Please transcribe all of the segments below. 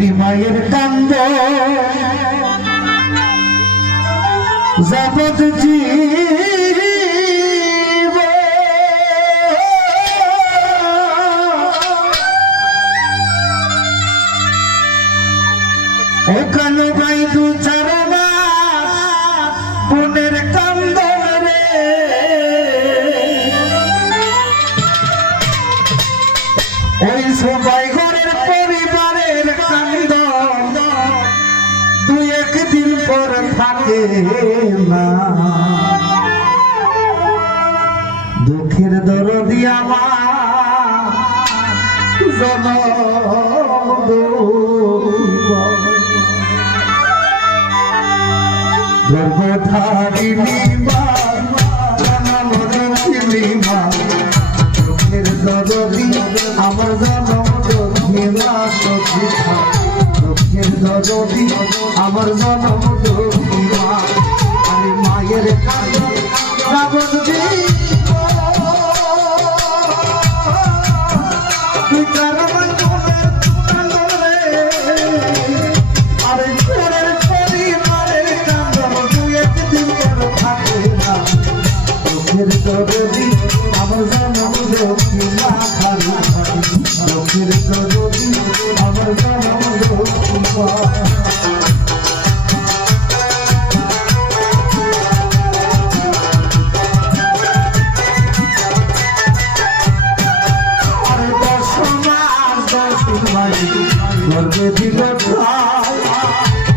ওরি মায়ের কান্দ যাবত জীব ওখানে ভাই দু চার বোনের কান্দ রে ওই সবাই ঘরের পরিবারের কান্দ দুই একদিন পর থাকে না দুঃখের দরদি আমার গর্ভধারিণী মা জনম দুঃখিনী মা দুঃখের দরদি আমার জনম দুঃখিনা সখিতা দুঃখের দরদি আমার জনম দুঃখিনা আমি মায়ের কান্দ যাবত আমার জনম দক্ষিণা খালি লক্ষ্মীর দরদি আমার জনম দক্ষিণা আর 10 মাস 10 দিন গর্ভে দিল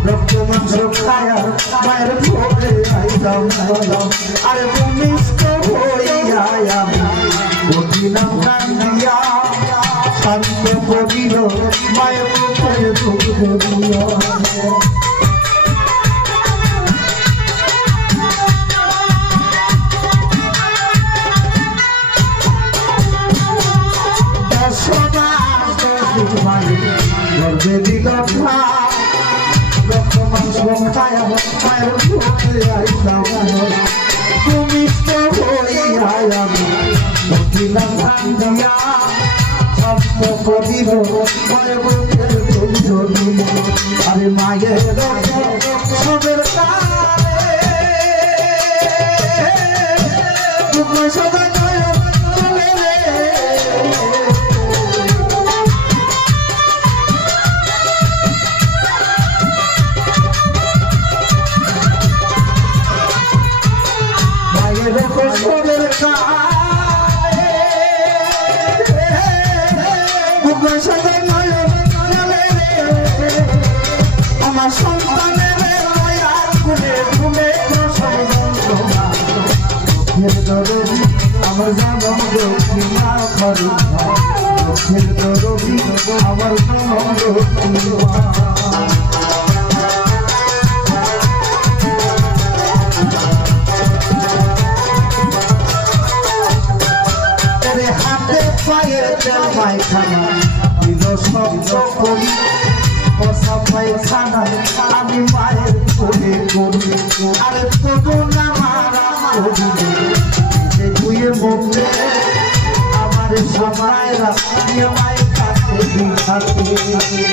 রক্ত মাংস খায়া মায়ের ভোগে আইলাম আরে ভূমিষ্ঠ হইয়া আমি কঠিলাম কান্দিয়া শান্ত করিল মায়ের মুখে দুঃখ দিয়া 10 মাস 10 দিন গর্ভে দিল রক্ত মাংস খায়া মায়ের ভোগে আইলাম ভূমিষ্ঠ হইয়া আমি কঠিলাম কান্দিয়া শান্ত করিল মায়ের মুখে দুঃখ দিয়া আরে মায়ের সবের কালে সদা আমার সন্তানের আমার জনম দক্ষিণা খালি লক্ষ্মীর দরদি আমার জনম দক্ষিণা হাতে পায়ে পায়খানা দিল শব্দ করি বসা পায়খানা আমি মায়ের কোলে করি আরে তবু না মারা করিলে ধুয়ে মুখে আমার সবাইরা মায়ের কাছে থাকে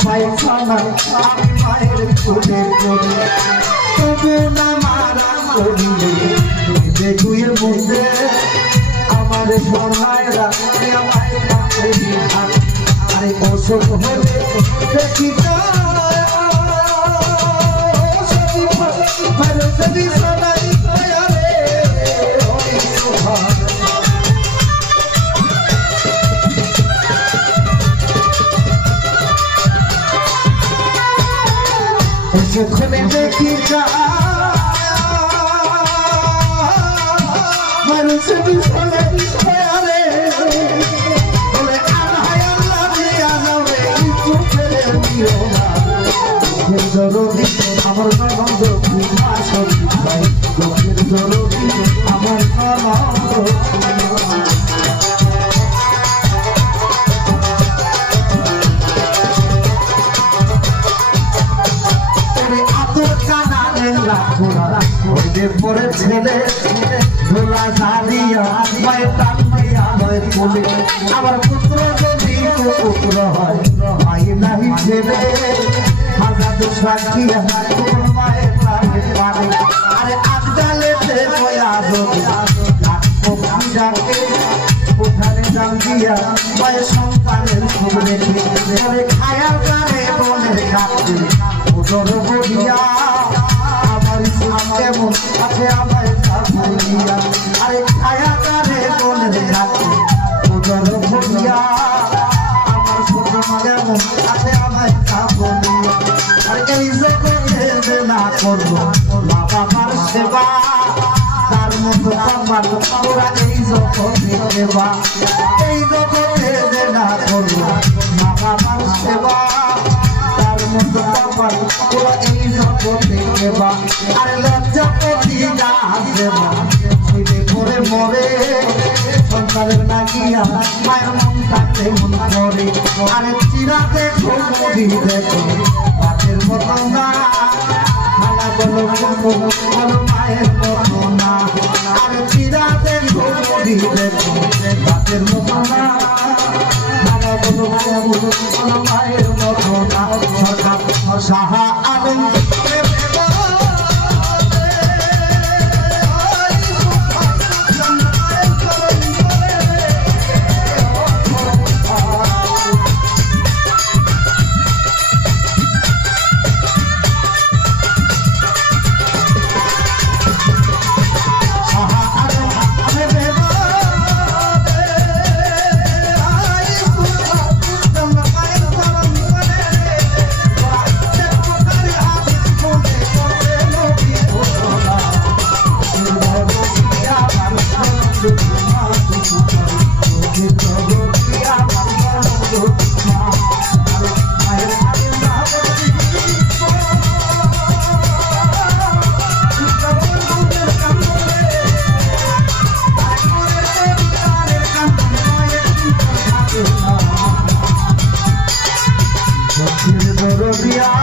পায়খানা আমি মায়ের কোলে করি তবু না মারা করিলে ধুয়ে মুখে আমার সবাইরা মায়ের কাছে থাকে আরে অসুখ হলে দেখি সেখানে দেখি মানুষ বিছানে বিছারে বলে আনহায় আল্লাহ দিয়া যাবে কিছু ফেলে দিও না দরদি আমার জনম দক্ষিণা সখী ভাই লোকের দরদি আমার জনম দক্ষিণা ঘোড়া হইলে পরে ছেলে ধোলা ঝাড়িয়া মায়ের টান দিয়া হয় কোলে আমার পুত্র যদি পুত্র হয় মাই নাহি ছেলে হাজার সাক্ষিয়া তোর মায়ের প্রাণে পারে আরে আজকালেতে কয়া যদি ডাকে উঠানে জাল দিয়া মায়ের সন্তানের খুব রেখে পরে খায়া গানে বনের কাছে উদর বলিয়া আমার কেমন আছে আমার বলিয়া আরে খায়া গানে বনের কাছে উদর বলিয়া আমার ছোট কেমন আছে আমার বলিয়া আর এই জগতে না করবো মা বাবার সেবা তার মতো আমার ওরা এই জগতে দেবা এই জগতে যে না করবো মা বাবার সেবা তার মতো আমার ওরা এই জগতে দেবা আর লজ্জা প্রতি গাছ দেবা ছেলে করে মরে সন্তানের নাকিয়া মায়ের মন থাকতে মন করে আরে চিরাতে খুব দেখো বাপের মতো না বলো মায়ের মতো না আরে চিরাতে ঘুরি দেখো বাপের মতো না বলো মায়ের মতো না সরকার সাহা আনন্দ দিয়া